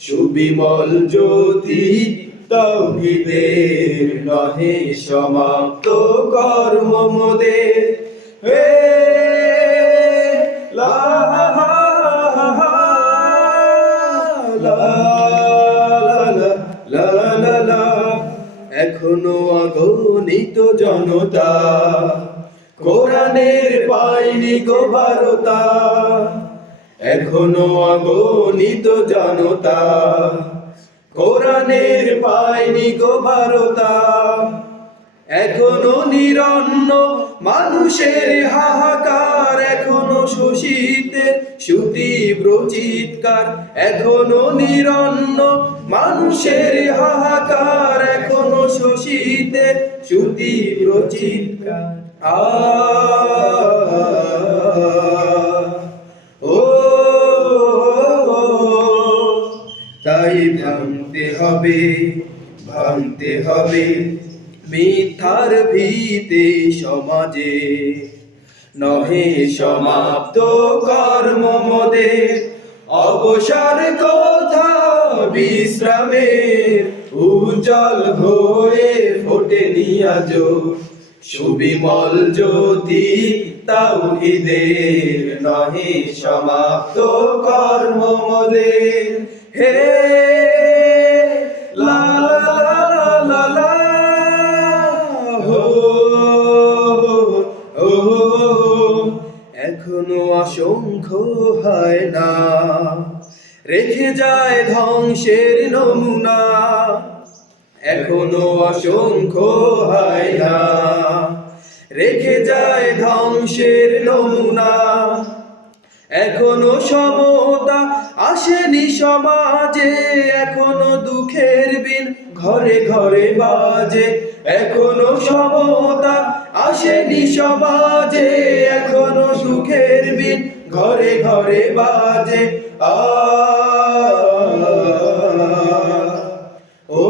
সুবিমল জ্যোতি তৌহিদের নহে সমাপ্ত কর্ম লা লা এখনও অগণিত জনতা, কোরআনের পাইনি গো ভারতা। এখনও অগণিত জনতা কোরআনের পায়নি গো ভারতা। এখনও নিরন্ন মানুষের হাহাকার, এখনও শোষিতের সুতীব্র চিৎকার। এখনও নিরন্ন মানুষের হাহাকার, এখনও শোষিতের সুতীব্র চিৎকার। আ ভাঙতে হবে ভাঙতে হবে মিথ্যার ভিতে সমাজে। নহে সমাপ্ত কর্ম মোদে অবসর কথা বিশ্রামের। উজ্জ্বল হয়ে ফোটে নিয়াজ, সুবিমল জ্যোতি তাওহিদের। নহে সমাপ্ত কর্ম মোদের হে লা লা লা লা লা হো, এখনও অসংখ্য হয় না। রেখে যায় ধ্বংসের নমুনা, এখনও অসংখ্য হয় না। রেখে যায় ধ্বংসের নমুনা এখনও সমতা আসেনি সমাজে, এখনও দুঃখের বিন ঘরে ঘরে বাজে। এখনও সমতা আসেনি সমাজে, এখনও সুখের বিন ঘরে ঘরে বাজে। আ, ও,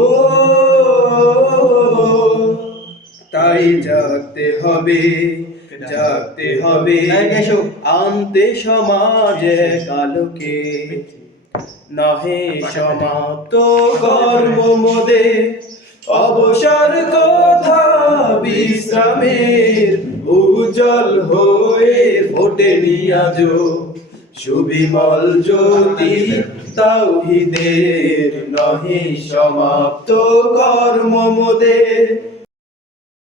তাই জাগতে হবে। জাগতে হবে। আনতে সমাজে কালোকে নহে সমাপ্ত কর্ম মোদে। অবসর কথা বিশ্রামের উজ্জ্বল হয়ে ফোটে নিয়াজ সুবিমল জ্যোতি তাওহিদের নহে সমাপ্ত কর্ম মোদের